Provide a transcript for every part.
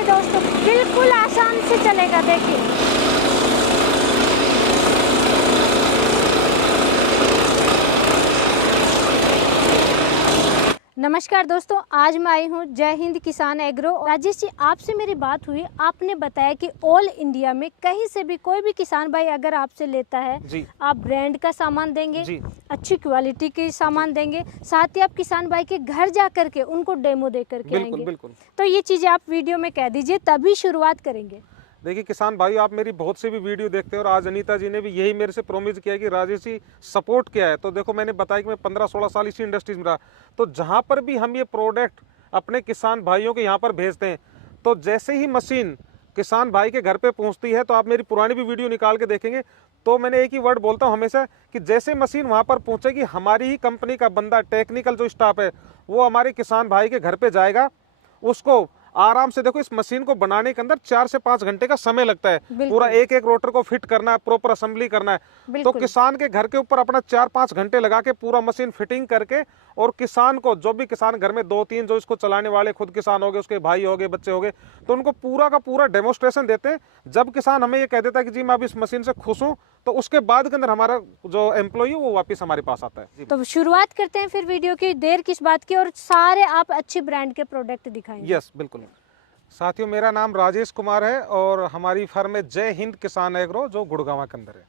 देखिए दोस्तों, बिल्कुल आसान से चलेगा। देखिए नमस्कार दोस्तों, आज मैं आई हूँ जय हिंद किसान एग्रो। राजेश जी, आपसे मेरी बात हुई, आपने बताया कि ऑल इंडिया में कहीं से भी कोई भी किसान भाई अगर आपसे लेता है जी, आप ब्रांड का सामान देंगे जी, अच्छी क्वालिटी के सामान देंगे, साथ ही आप किसान भाई के घर जा करके उनको डेमो दे करके बिल्कुल आएंगे। बिल्कुल। तो ये चीज़ें आप वीडियो में कह दीजिए, तभी शुरुआत करेंगे। देखिए किसान भाई, आप मेरी बहुत सी भी वीडियो देखते हैं और आज अनीता जी ने भी यही मेरे से प्रोमिस किया कि राजेश जी सपोर्ट किया है। तो देखो, मैंने बताया कि मैं 15-16 साल इसी इंडस्ट्रीज में रहा, तो जहाँ पर भी हम ये प्रोडक्ट अपने किसान भाइयों के यहाँ पर भेजते हैं, तो जैसे ही मशीन किसान भाई के घर पे पहुँचती है, तो आप मेरी पुरानी भी वीडियो निकाल के देखेंगे, तो मैंने एक ही वर्ड बोलता हूँ हमेशा कि जैसे मशीन वहाँ पर पहुँचेगी, हमारी ही कंपनी का बंदा, टेक्निकल जो स्टाफ है, वो हमारे किसान भाई के घर पे जाएगा। उसको आराम से, देखो इस मशीन को बनाने के अंदर 4 से 5 घंटे का समय लगता है। पूरा एक एक रोटर को फिट करना है, प्रॉपर असेंबली करना है। तो किसान के घर के ऊपर अपना 4-5 घंटे लगा के पूरा मशीन फिटिंग करके, और किसान को, जो भी किसान घर में 2-3 जो इसको चलाने वाले खुद किसान हो गए, उसके भाई हो गए, बच्चे हो गए, तो उनको पूरा का पूरा डेमोस्ट्रेशन देते हैं। जब किसान हमें ये कह देता है कि जी मैं अब इस मशीन से खुश हूँ, तो उसके बाद के अंदर हमारा जो एम्प्लॉई है वो वापस हमारे पास आता है। तो शुरुआत करते हैं फिर वीडियो की, देर किस बात की, और सारे आप अच्छी ब्रांड के प्रोडक्ट दिखाएंगे। यस बिल्कुल। साथियों, मेरा नाम राजेश कुमार है और हमारी फर्म है जय हिंद किसान एग्रो, जो गुड़गांव के अंदर है।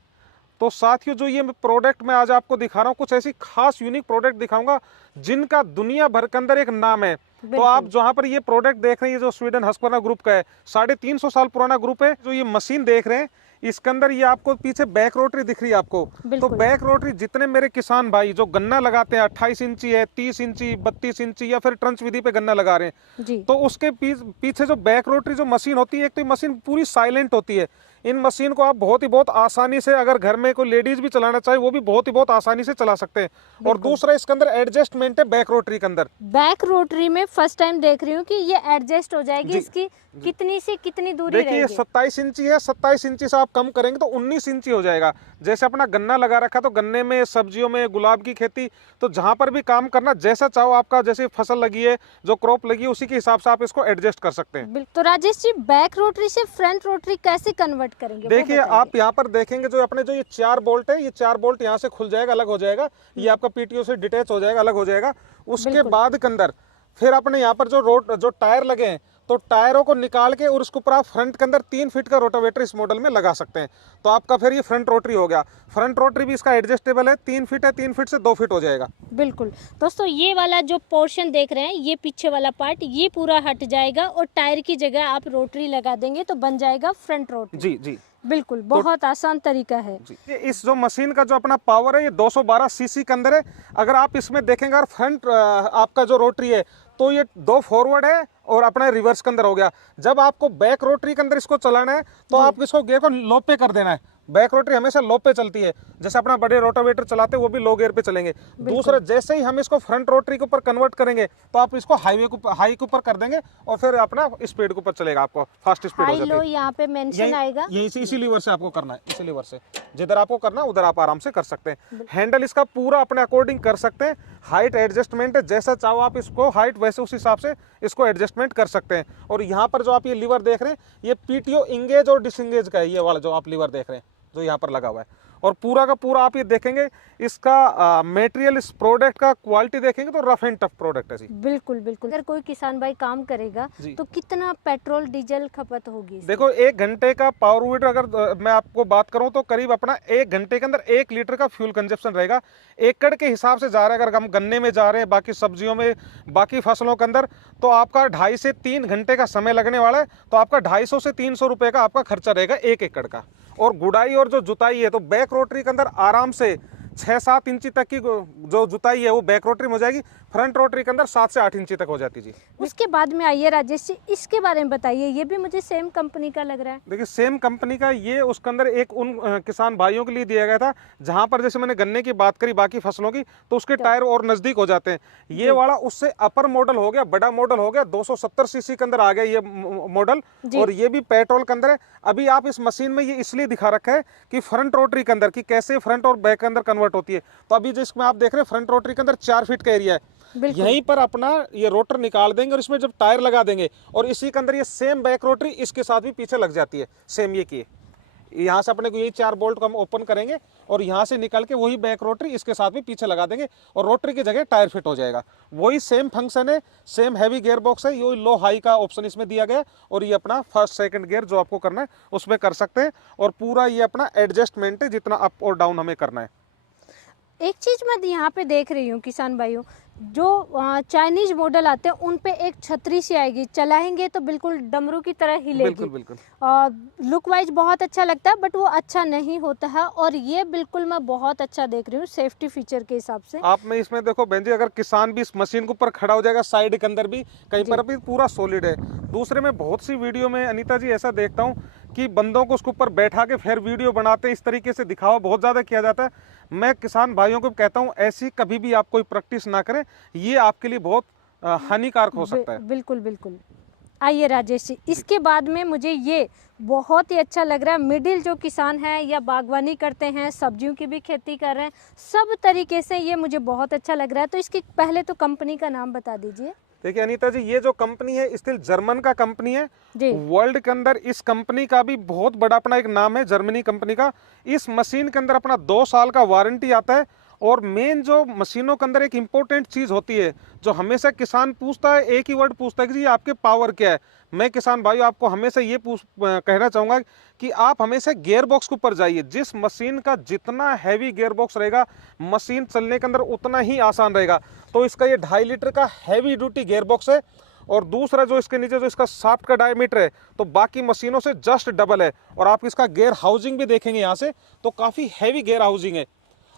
तो साथियों, जो ये प्रोडक्ट मैं आज आपको दिखा रहा हूँ, कुछ ऐसी खास यूनिक प्रोडक्ट दिखाऊंगा जिनका दुनिया भर के अंदर एक नाम है। तो आप जहाँ पर ये प्रोडक्ट देख रहे हैं, ये जो स्वीडन हस्कवर्ना ग्रुप का है, 350 साल पुराना ग्रुप है। जो ये मशीन देख रहे हैं, इसके अंदर ये आपको पीछे बैक रोटरी दिख रही है आपको। तो बैक रोटरी जितने मेरे किसान भाई जो गन्ना लगाते हैं, 28 इंची है, 30 इंची, 32 इंची, या फिर ट्रंच विधि पे गन्ना लगा रहे हैं जी, तो उसके पीछे जो बैक रोटरी जो मशीन होती है, एक तो मशीन पूरी साइलेंट होती है। इन मशीन को आप बहुत आसानी से, अगर घर में कोई लेडीज भी चलाना चाहे, वो भी बहुत आसानी से चला सकते हैं। और दूसरा, इसके अंदर एडजस्टमेंट है बैक रोटरी के अंदर। बैक रोटरी में फर्स्ट टाइम देख रही हूँ कि ये एडजस्ट हो जाएगी। इसकी कितनी से कितनी दूरी रहेगी? देखिए 27 इंची है, 27 इंची से आप कम करेंगे तो 19 इंची हो जाएगा। जैसे अपना गन्ना लगा रखा, तो गन्ने में, सब्जियों में, गुलाब की खेती, तो जहां पर भी काम करना, जैसा चाहो आपका, जैसे फसल लगी है, जो क्रॉप लगी है, उसी के हिसाब से आप इसको एडजस्ट कर सकते हैं। तो राजेश जी, बैक रोटरी से फ्रंट रोटरी कैसे कन्वर्ट करेंगे? देखिए आप यहाँ पर देखेंगे, जो अपने जो ये 4 बोल्ट है, ये 4 बोल्ट यहाँ से खुल जाएगा, अलग हो जाएगा। ये आपका पीटीओ से डिटैच हो जाएगा, अलग हो जाएगा। उसके बाद के अंदर फिर अपने यहाँ पर जो टायर लगे हैं, तो टायरों को निकाल के, और उसके ऊपर आप फ्रंट के अंदर 3 फीट का रोटावेटर इस मॉडल में लगा सकते हैं। तो आपका फिर ये फ्रंट रोटरी हो गया। फ्रंट रोटरी भी इसका एडजस्टेबल है, 3 फीट है, 3 फीट से 2 फीट हो जाएगा। बिल्कुल दोस्तों, ये वाला जो पोर्शन देख रहे हैं, ये पीछे वाला पार्ट, ये पूरा हट जाएगा और टायर की जगह आप रोटरी लगा देंगे तो बन जाएगा फ्रंट रोटरी। जी जी बिल्कुल, बहुत आसान तरीका है। इस जो मशीन का जो अपना पावर है, ये 212 सीसी के अंदर है। अगर आप इसमें देखेंगे, अगर फ्रंट आपका जो रोटरी है, तो ये 2 फॉरवर्ड है और अपना रिवर्स के अंदर हो गया। जब आपको बैक रोटरी के अंदर इसको चलाना है, तो आप इसको गियर को लो पे कर देना है। बैक रोटरी हमेशा लो पे चलती है, जैसे अपना बड़े रोटावेटर चलाते हैं, वो भी लो गियर पे चलेंगे। दूसरा, जैसे ही हम इसको फ्रंट रोटरी के ऊपर कन्वर्ट करेंगे, तो आप इसको हाई के ऊपर कर देंगे, और फिर अपना स्पीड के ऊपर चलेगा, आपको फास्ट स्पीड हो जाती है। यहाँ पे मेंशन आएगा, इसी लीवर से आपको करना है, इसी लीवर से जिधर आपको करना है उधर आप आराम से कर सकते हैं। हैंडल इसका पूरा अपने अकॉर्डिंग कर सकते हैं। हाइट एडजस्टमेंट है, जैसा चाहो आप इसको हाइट, वैसे उस हिसाब से इसको एडजस्टमेंट कर सकते हैं। और यहाँ पर जो आप ये लीवर देख रहे हैं, ये पीटीओ इंगेज और डिसंगेज का है, ये वाला जो आप लीवर देख रहे हैं, जो यहाँ पर लगा हुआ है। और पूरा का पूरा आप ये देखेंगे, इसका मटेरियल, इस प्रोडक्ट का क्वालिटी देखेंगे तो रफ एंड टफ प्रोडक्ट है जी। बिल्कुल बिल्कुल। अगर कोई किसान भाई काम करेगा तो कितना पेट्रोल डीजल खपत होगी? देखो 1 घंटे का पावर यूनिट अगर मैं आपको बात करूं, तो करीब अपना 1 घंटे के अंदर 1 लीटर का फ्यूल कंजप्शन रहेगा। एकड़ के हिसाब से जा रहा है, अगर हम गन्ने में जा रहे हैं, बाकी सब्जियों में, बाकी फसलों के अंदर, तो आपका 2.5 से 3 घंटे का समय लगने वाला है। तो आपका 250 से 300 रुपए का आपका खर्चा रहेगा 1 एकड़ का। और गुड़ाई और जो जुताई है, तो बैक रोटरी के अंदर आराम से 6-7 इंची तक की जो जुताई है वो बैक रोटरी में हो जाएगी। फ्रंट रोटरी के अंदर 7 से 8 इंची तक हो जाती जी। उसके बाद में आइए राजेश जी, इसके बारे में बताइए। ये भी मुझे सेम कंपनी का लग रहा है। देखिए सेम कंपनी का ये, उसके अंदर एक उन किसान भाइयों के लिए दिया गया था जहां पर, जैसे मैंने गन्ने की बात करी, बाकी फसलों की, तो उसके टायर और नजदीक हो जाते हैं। ये वाला उससे अपर मॉडल हो गया, बड़ा मॉडल हो गया, 270 सीसी के अंदर आ गया ये मॉडल, और ये भी पेट्रोल के अंदर है। अभी आप इस मशीन में ये इसलिए दिखा रखा है कि फ्रंट रोटरी के अंदर कि कैसे फ्रंट और बैक के अंदर कन्वर्ट होती है। तो अभी जिसमें आप देख रहे हैं, फ्रंट रोटरी के अंदर 4 फीट का एरिया है। बिल्कुल। यहीं पर अपना ये रोटर निकाल देंगे और इसमें जब टायर लगा देंगे और इसी के अंदर ये सेम बैक रोटरी इसके साथ भी पीछे लग जाती है, सेम ये की यहाँ से अपने को यही 4 बोल्ट को हम ओपन करेंगे और यहाँ से निकल के वही बैक रोटरी इसके साथ भी पीछे लगा देंगे और रोटरी की जगह टायर फिट हो जाएगा। वही सेम फंक्शन है, सेम हैवी गियर बॉक्स है, ये लो हाई का ऑप्शन इसमें दिया गया और ये अपना फर्स्ट सेकंड गियर जो आपको करना है उसमें कर सकते हैं और पूरा ये अपना एडजस्टमेंट है जितना अप और डाउन हमें करना है। एक चीज़ मैं यहाँ पे देख रही हूँ किसान भाइयों, जो चाइनीज मॉडल आते हैं उन पे एक छतरी सी आएगी, चलाएंगे तो बिल्कुल डमरू की तरह हिलेगी। बिल्कुल बिल्कुल। लुक वाइज बहुत अच्छा लगता है बट वो अच्छा नहीं होता है और ये बिल्कुल मैं बहुत अच्छा देख रही हूँ सेफ्टी फीचर के हिसाब से। आप में इसमें देखो बहन जी, अगर किसान भी इस मशीन के ऊपर खड़ा हो जाएगा साइड के अंदर भी कहीं पर भी पूरा सॉलिड है। दूसरे में बहुत सी वीडियो में अनीता जी ऐसा देखता हूँ कि बंदों को उसके ऊपर बैठा के फिर वीडियो बनाते हैं, इस तरीके से दिखावा बहुत ज़्यादा किया जाता है। मैं किसान भाइयों को कहता हूँ ऐसी कभी भी आप कोई प्रैक्टिस ना करें, ये आपके लिए बहुत हानिकारक हो सकता है। बिल्कुल बिल्कुल। आइए राजेश जी, इसके बाद में मुझे ये बहुत ही अच्छा लग रहा है। मिडिल जो किसान है या बागवानी करते हैं, सब्जियों की भी खेती कर रहे हैं, सब तरीके से ये मुझे बहुत अच्छा लग रहा है। तो इसकी पहले तो कंपनी का नाम बता दीजिए। देखिए अनीता जी, ये जो कंपनी है स्टिल जर्मन का कंपनी है जी। वर्ल्ड के अंदर इस कंपनी का भी बहुत बड़ा अपना एक नाम है, जर्मनी कंपनी का। इस मशीन के अंदर अपना 2 साल का वारंटी आता है और मेन जो मशीनों के अंदर एक इम्पोर्टेंट चीज़ होती है जो हमेशा किसान पूछता है, एक ही वर्ड पूछता है कि जी आपके पावर क्या है। मैं किसान भाइयों आपको हमेशा ये कहना चाहूँगा कि आप हमेशा गियर बॉक्स के ऊपर जाइए। जिस मशीन का जितना हैवी गियर बॉक्स रहेगा मशीन चलने के अंदर उतना ही आसान रहेगा। तो इसका ये 2.5 लीटर का हैवी ड्यूटी गियर बॉक्स है और दूसरा जो इसके नीचे जो इसका शाफ्ट का डायमीटर है तो बाकी मशीनों से जस्ट डबल है। और आप इसका गियर हाउसिंग भी देखेंगे यहाँ से तो काफ़ी हैवी गियर हाउसिंग है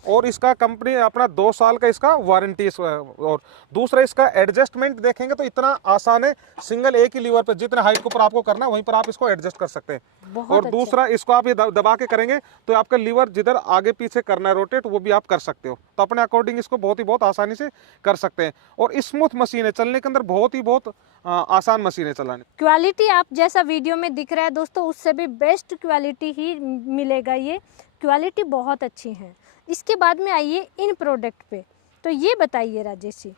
और इसका कंपनी अपना 2 साल का इसका वारंटी। और दूसरा इसका एडजस्टमेंट देखेंगे तो इतना आसान है, सिंगल एक ही लीवर पर जितने हाइट के ऊपर आपको करना है वहीं पर आप इसको एडजस्ट कर सकते हैं। और दूसरा इसको आप ये दबा के करेंगे तो आपका लीवर जिधर आगे पीछे करना है रोटेट वो भी आप कर सकते हो। तो अपने अकॉर्डिंग इसको बहुत आसानी से कर सकते हैं और स्मूथ मशीन है, चलने के अंदर बहुत आसान मशीन है चलाने। क्वालिटी आप जैसा वीडियो में दिख रहा है दोस्तों उससे भी बेस्ट क्वालिटी ही मिलेगा, ये क्वालिटी बहुत अच्छी है। इसके बाद में आइए इन प्रोडक्ट पे, तो ये बताइए राजेश जी।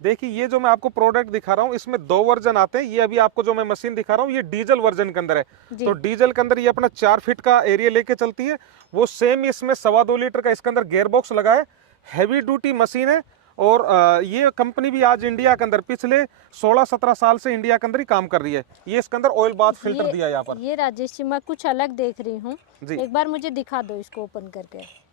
देखिए ये जो मैं आपको प्रोडक्ट दिखा रहा हूँ इसमें 2 वर्जन आते हैं। ये अभी आपको जो मैं मशीन दिखा रहा हूँ ये डीजल वर्जन के अंदर है। तो डीजल के अंदर ये अपना 4 फीट का एरिया लेके चलती है। वो सेम इसमें 2.25 लीटर का इसके अंदर गियर बॉक्स लगा है, हैवी ड्यूटी मशीन है। और ये कंपनी भी आज इंडिया के अंदर पिछले 16-17 साल से इंडिया के अंदर ही काम कर रही है। ये इसके अंदर ऑयल बाथ फिल्टर दिया है यहाँ पर। ये राजेश जी मैं कुछ अलग देख रही हूँ, एक बार मुझे दिखा दो इसको ओपन करके।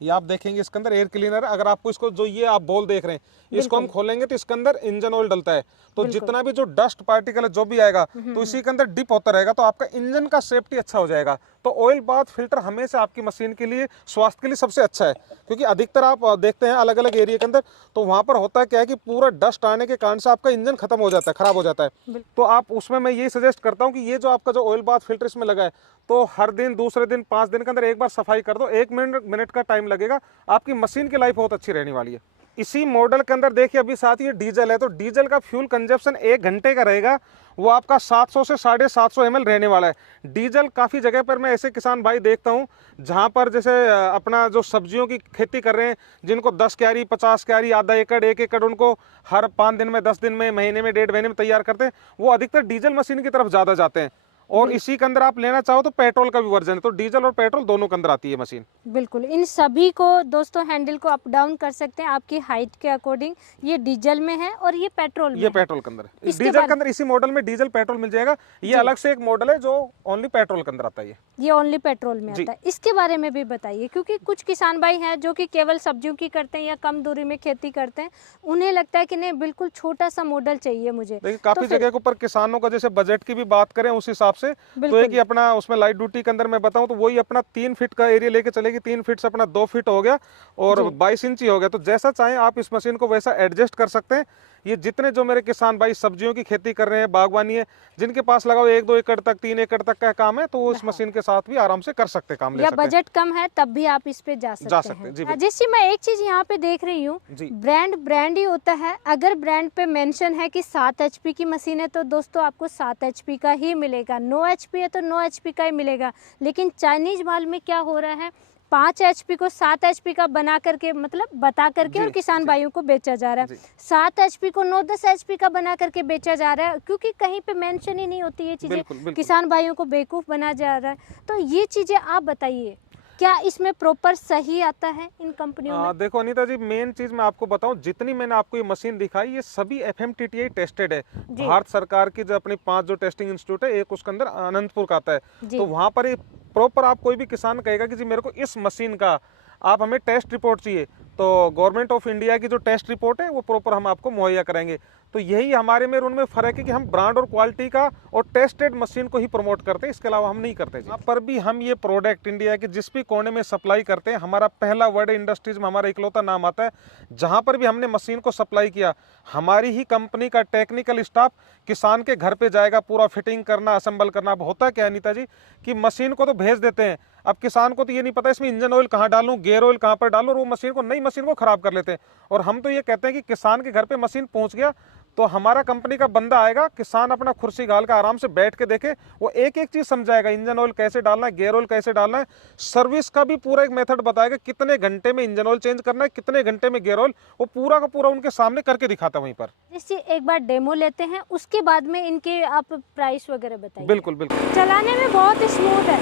ये आप देखेंगे इसके अंदर एयर क्लीनर। अगर आपको इसको जो ये आप बॉल देख रहे हैं इसको हम खोलेंगे तो इसके अंदर इंजन ऑयल डलता है। तो जितना भी जो डस्ट पार्टिकल है जो भी आएगा तो इसी के अंदर डिप होता रहेगा तो आपका इंजन का सेफ्टी अच्छा हो जाएगा। तो ऑयल बाथ फिल्टर हमेशा आपकी मशीन के लिए स्वास्थ्य के लिए सबसे अच्छा है, क्योंकि अधिकतर आप देखते हैं अलग अलग एरिया के अंदर तो वहाँ पर होता है क्या है कि पूरा डस्ट आने के कारण से आपका इंजन खत्म हो जाता है, खराब हो जाता है। तो आप उसमें मैं यही सजेस्ट करता हूँ कि ये जो आपका जो ऑयल बाथ फिल्टर इसमें लगा है तो हर दिन, दूसरे दिन, 5 दिन के अंदर एक बार सफाई कर दो। 1 मिनट का टाइम लगेगा, आपकी मशीन की लाइफ बहुत अच्छी रहने वाली है। इसी मॉडल के अंदर देखिए अभी साथ ही डीजल है तो डीजल का फ्यूल कंजप्शन 1 घंटे का रहेगा, वो आपका 700 से 750 ml रहने वाला है। डीजल काफ़ी जगह पर मैं ऐसे किसान भाई देखता हूँ जहाँ पर जैसे अपना जो सब्जियों की खेती कर रहे हैं जिनको 10 क्यारी, 50 क्यारी, आधा एकड़, 1 एकड़ उनको हर 5 दिन में, 10 दिन में, महीने में, 1.5 महीने में तैयार करते हैं, वो अधिकतर डीजल मशीन की तरफ ज़्यादा जाते हैं। और इसी के अंदर आप लेना चाहो तो पेट्रोल का भी वर्जन है, तो डीजल और पेट्रोल दोनों के अंदर आती है मशीन। बिल्कुल, इन सभी को दोस्तों हैंडल को अप डाउन कर सकते हैं आपकी हाइट के अकॉर्डिंग। ये डीजल में है और ये पेट्रोल में, ये पेट्रोल के अंदर है। डीजल के अंदर इसी मॉडल में डीजल पेट्रोल मिल जाएगा। ये अलग से एक मॉडल है जो ओनली पेट्रोल के अंदर आता है। ये ओनली पेट्रोल में आता है। इसके बारे में भी बताइए, क्योंकि कुछ किसान भाई हैं जो कि केवल सब्जियों की करते हैं या कम दूरी में खेती करते हैं, उन्हें लगता है कि नहीं बिल्कुल छोटा सा मॉडल चाहिए मुझे। देखिए काफी जगह के ऊपर किसानों का जैसे बजट की भी बात करें उस हिसाब से तो एक अपना उसमें लाइट ड्यूटी के अंदर मैं बताऊं तो वही अपना 3 फीट का एरिया लेके चलेगी। 3 फीट से अपना 2 फीट हो गया और 22 इंची हो गया। तो जैसा चाहें आप इस मशीन को वैसा एडजस्ट कर सकते हैं। ये जितने जो मेरे किसान भाई सब्जियों की खेती कर रहे हैं, बागवानी है, जिनके पास लगाओ 1-2 एकड़ तक, 3 एकड़ तक का काम है तो वो इस मशीन के साथ भी आराम से कर सकते हैं, काम ले सकते हैं। बजट कम है तब भी आप इस पे जा सकते हैं। राजेश जी मैं एक चीज यहाँ पे देख रही हूँ, ब्रांड ही होता है। अगर ब्रांड पे मेंशन है कि 7 HP की मशीन है तो दोस्तों आपको 7 HP का ही मिलेगा। 9 HP है तो 9 HP का ही मिलेगा। लेकिन चाइनीज माल में क्या हो रहा है, 5 HP को 7 HP का बना करके मतलब बता करके जी, और किसान जी। भाइयों को बेचा जा रहा है। जी। 7 HP को 9-10 HP का बना करके बेचा जा रहा है, क्योंकि कहीं पे मेंशन ही नहीं होती ये चीज़ें। बिल्कुल, बिल्कुल। किसान भाइयों को बेवकूफ़ बना जा रहा है। तो ये चीज़ें आप बताइए, क्या इसमें प्रॉपर सही आता है इन कंपनियों में? देखो अनीता जी, मेन चीज मैं आपको बताऊं, जितनी मैंने आपको ये मशीन दिखाई ये सभी FMTTI टेस्टेड है। जी। भारत सरकार की जो अपनी 5 जो टेस्टिंग इंस्टीट्यूट है, एक उसके अंदर अनंतपुर का आता है, जी। तो वहां पर प्रॉपर आप कोई भी किसान कहेगा कि जी मेरे को इस मशीन का आप हमें टेस्ट रिपोर्ट चाहिए, तो गवर्नमेंट ऑफ इंडिया की जो टेस्ट रिपोर्ट है वो प्रॉपर हम आपको मुहैया करेंगे। तो यही हमारे में और उनमें फ़र्क है कि हम ब्रांड और क्वालिटी का और टेस्टेड मशीन को ही प्रमोट करते हैं, इसके अलावा हम नहीं करते। यहाँ पर भी हम ये प्रोडक्ट इंडिया के जिस भी कोने में सप्लाई करते हैं, हमारा पहला वर्ड इंडस्ट्रीज में हमारा इकलौता नाम आता है। जहाँ पर भी हमने मशीन को सप्लाई किया, हमारी ही कंपनी का टेक्निकल स्टाफ किसान के घर पे जाएगा, पूरा फिटिंग करना, असेंबल करना। अब होता क्या है अनीता जी कि मशीन को तो भेज देते हैं, अब किसान को तो ये नहीं पता इसमें इंजन ऑयल कहाँ डालूं, गेयर ऑयल कहाँ पर डालूं, और वो मशीन को नई मशीन को खराब कर लेते हैं। और हम तो ये कहते हैं कि किसान के घर पे मशीन पहुंच गया तो हमारा कंपनी का बंदा आएगा, किसान अपना कुर्सी घाल के आराम से बैठ के देखे, वो एक एक चीज समझाएगा, इंजन ऑयल कैसे डालना है, गेयर ऑयल कैसे डालना है, सर्विस का भी पूरा एक मेथड बताएगा, कितने घंटे में इंजन ऑयल चेंज करना है, कितने घंटे में गेयर ऑयल, वो पूरा का पूरा उनके सामने करके दिखाता है वहीं पर। जैसे एक बार डेमो लेते हैं, उसके बाद में इनके आप प्राइस वगैरह बताइए। बिल्कुल बिल्कुल। चलाने में बहुत स्मूथ है।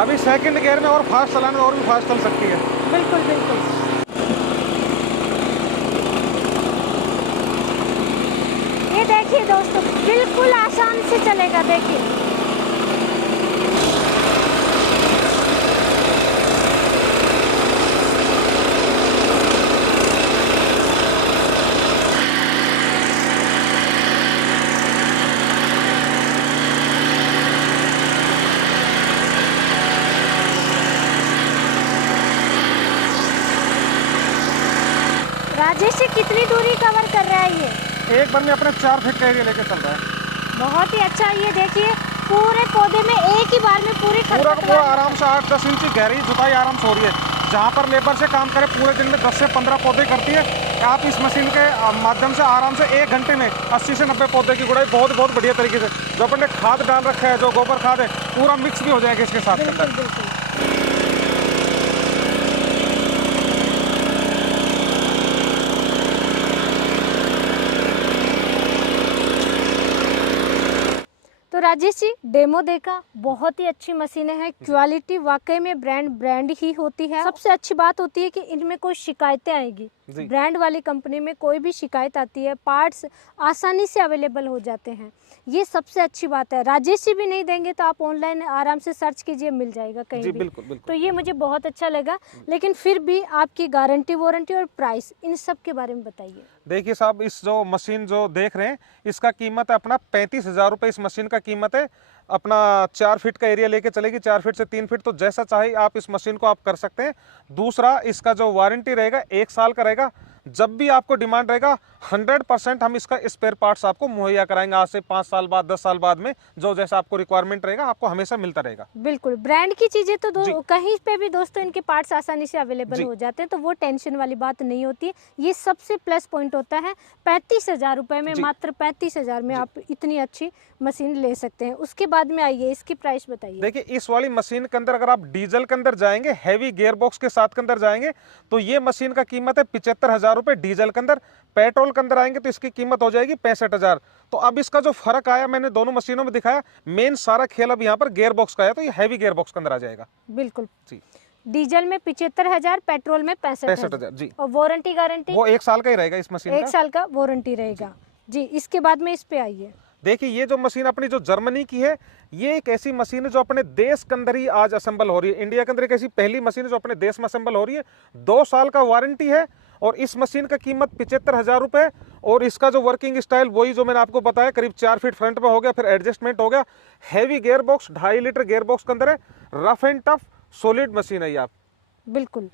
अभी सेकंड गियर में और फास्ट चलाने में और भी फास्ट चल सकती है। बिल्कुल बिल्कुल। ये देखिए दोस्तों, बिल्कुल आसान से चलेगा, देखिए। राजेश जी, कितनी दूरी कवर कर रहा है ये? एक बार में अपने 4 फीट का एरिया लेके चल रहा है। बहुत ही अच्छा। ये देखिए, पूरे पौधे में एक ही बार में पूरी पूरा का पूरा आराम से 8-10 इंच की गहरी जुताई आराम से हो रही है। जहाँ पर लेबर से काम करे पूरे दिन में 10 से 15 पौधे करती है, आप इस मशीन के माध्यम से आराम से 1 घंटे में 80 से 90 पौधे की गुड़ाई बहुत बहुत बढ़िया तरीके से। जो अपन ने खाद डाल रखा है, जो गोबर खाद है, पूरा मिक्स भी हो जाएगा इसके साथ। बिल्कुल बिल्कुल। तो राजेश जी, डेमो देखा, बहुत ही अच्छी मशीनें हैं, क्वालिटी वाकई में ब्रांड ही होती है। सबसे अच्छी बात होती है कि इनमें कोई शिकायतें आएगी, ब्रांड वाली कंपनी में कोई भी शिकायत आती है, पार्ट्स आसानी से अवेलेबल हो जाते हैं, ये सबसे अच्छी बात है। राजेश जी भी नहीं देंगे तो आप ऑनलाइन आराम से सर्च कीजिए, मिल जाएगा कहीं भी। बिल्कुल बिल्कुल। तो ये मुझे बहुत अच्छा लगा, लेकिन फिर भी आपकी गारंटी वारंटी और प्राइस, इन सब के बारे में बताइए। देखिए साहब, इस जो मशीन जो देख रहे हैं, इसका कीमत है अपना 35,000 रुपये। इस मशीन का कीमत है अपना। 4 फीट का एरिया लेके चलेगी, 4 फीट से 3 फीट, तो जैसा चाहे आप इस मशीन को आप कर सकते हैं। दूसरा, इसका जो वारंटी रहेगा 1 साल का रहेगा। जब भी आपको डिमांड रहेगा 100% हम इसका स्पेयर पार्ट्स आपको मुहैया कराएंगे। आज से 5 साल बाद, 10 साल बाद में जो जैसा आपको रिक्वायरमेंट रहेगा, आपको हमेशा मिलता रहेगा। बिल्कुल, ब्रांड की चीजें तो कहीं पे भी दोस्तों इनके पार्ट्स आसानी से अवेलेबल हो जाते हैं, तो वो टेंशन वाली बात नहीं होती है। ये सबसे प्लस पॉइंट होता है। 35,000 रुपये में, मात्र 35,000 में आप इतनी अच्छी मशीन ले सकते हैं। उसके बाद में आइए, इसकी प्राइस बताइए। देखिए, इस वाली मशीन के अंदर अगर आप डीजल के अंदर जाएंगे, हैवी गियर बॉक्स के साथ के अंदर जाएंगे, तो ये मशीन का कीमत है 75,000 रुपये डीजल के अंदर। पेट्रोल के अंदर आएंगे तो इसकी कीमत हो जाएगी 65,000। तो अब इसका जो फर्क आया, मैंने दोनों मशीनों में दिखाया, मेन सारा खेल अब यहाँ पर गियर बॉक्स का है, तो ये हैवी गियर बॉक्स के अंदर आ जाएगा। बिल्कुल जी। डीजल में 75,000, पेट्रोल में 65,000 जी। और वारंटी गारंटी वो 1 साल का ही रहेगा इस मशीन का। 1 साल का वारंटी रहेगा जी। इसके बाद में इस पे आइए। देखिए, ये जो मशीन अपनी जो जर्मनी की है, ये एक ऐसी मशीन है जो अपने देश के अंदर ही आज असेंबल हो रही है। इंडिया के अंदर एक ऐसी पहली मशीन है जो अपने देश में असेंबल हो रही है। 2 साल का वारंटी है और इस मशीन का कीमत 75,000 रुपये। और इसका जो वर्किंग स्टाइल वही जो मैंने आपको बताया, करीब 4 फीट फ्रंट में हो गया, फिर एडजस्टमेंट हो गया। Heavy gear box, 2.5 litre gear box के अंदर है। Rough and tough solid machine है ये। आप बिल्कुल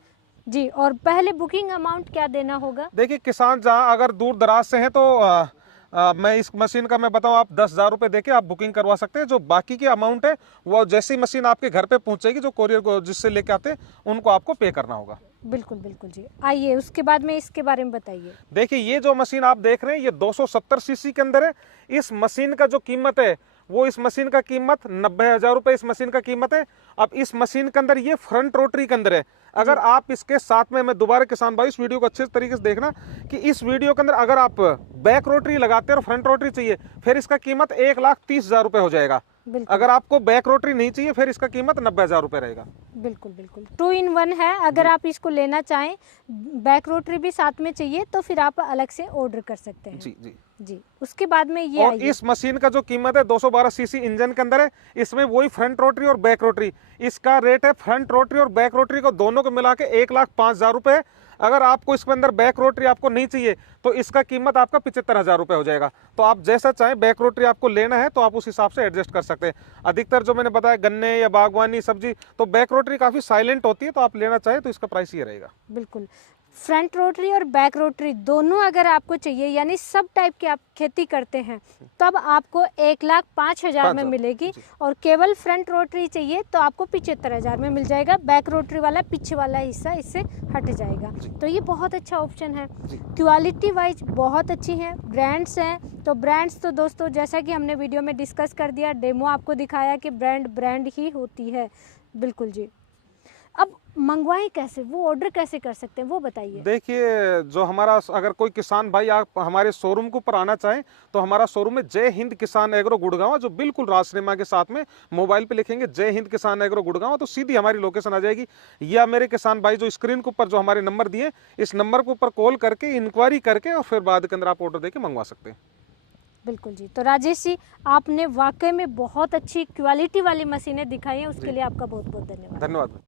जी। और पहले बुकिंग अमाउंट क्या देना होगा? देखिए, किसान जहाँ अगर दूर दराज से हैं तो मैं इस मशीन का मैं बताऊं, आप 10,000 रुपये देके आप बुकिंग करवा सकते हैं। जो बाकी की अमाउंट है वो जैसी मशीन आपके घर पे पहुंचेगी, जो कोरियर को जिससे लेके आते हैं, उनको आपको पे करना होगा। बिल्कुल बिल्कुल जी। आइए, उसके बाद में इसके बारे में बताइए। देखिए, ये जो मशीन आप देख रहे हैं, ये 270 सीसी के अंदर है। इस मशीन का जो कीमत है वो इस मशीन का कीमत 90,000 रुपये इस मशीन का कीमत है। अब इस मशीन के अंदर ये फ्रंट रोटरी के अंदर है। अगर आप इसके साथ में, मैं दोबारा किसान भाई इस वीडियो को अच्छे तरीके से देखना कि इस वीडियो के अंदर अगर आप बैक रोटरी लगाते हैं और फ्रंट रोटरी चाहिए, फिर इसका कीमत 1,30,000 रुपये हो जाएगा। अगर आपको बैक रोटरी नहीं चाहिए, फिर इसका कीमत 90,000 रुपये रहेगा। बिल्कुल बिल्कुल 2 in 1 है। अगर आप इसको लेना चाहें, बैक रोटरी भी साथ में चाहिए, तो फिर आप अलग से ऑर्डर कर सकते हैं। जी जी जी। उसके बाद में ये और इस मशीन का जो कीमत है 212 सीसी इंजन के अंदर है। इसमें वही फ्रंट रोटरी और बैक रोटरी, इसका रेट है फ्रंट रोटरी और बैक रोटरी को दोनों को मिला के 1,05,000 रुपये। अगर आपको इसके अंदर बैक रोटरी आपको नहीं चाहिए, तो इसका कीमत आपका 75,000 रुपये हो जाएगा। तो आप जैसा चाहें, बैक रोटरी आपको लेना है तो आप उस हिसाब से एडजस्ट कर सकते हैं। अधिकतर जो मैंने बताया गन्ने या बागवानी सब्जी, तो बैक रोटरी काफ़ी साइलेंट होती है, तो आप लेना चाहें तो इसका प्राइस ये रहेगा। बिल्कुल फ्रंट रोटरी और बैक रोटरी दोनों अगर आपको चाहिए, यानी सब टाइप की आप खेती करते हैं, तब आपको 1,05,000 में मिलेगी। और केवल फ्रंट रोटरी चाहिए तो आपको 75,000 में मिल जाएगा। बैक रोटरी वाला पीछे वाला हिस्सा इससे हट जाएगा। तो ये बहुत अच्छा ऑप्शन है। क्वालिटी वाइज बहुत अच्छी है। ब्रांड्स हैं, तो ब्रांड्स तो दोस्तों जैसा कि हमने वीडियो में डिस्कस कर दिया, डेमो आपको दिखाया कि ब्रांड ही होती है। बिल्कुल जी। अब मंगवाएं कैसे, वो ऑर्डर कैसे कर सकते हैं, वो बताइए। देखिए, जो हमारा, अगर कोई किसान भाई आप हमारे शोरूम के ऊपर आना चाहें, तो हमारा शोरूम है जय हिंद किसान एग्रो गुड़गांव, जो बिल्कुल राजसिनेमा के साथ में। मोबाइल पे लिखेंगे जय हिंद किसान एग्रो गुड़गांव, तो सीधी हमारी लोकेशन आ जाएगी। या मेरे किसान भाई जो स्क्रीन के ऊपर जो हमारे नंबर दिए, इस नंबर के ऊपर कॉल करके इंक्वायरी करके और फिर बाद के अंदर आप ऑर्डर देके मंगवा सकते हैं। बिल्कुल जी। तो राजेश जी, आपने वाकई में बहुत अच्छी क्वालिटी वाली मशीनें दिखाई हैं, उसके लिए आपका बहुत बहुत धन्यवाद। धन्यवाद।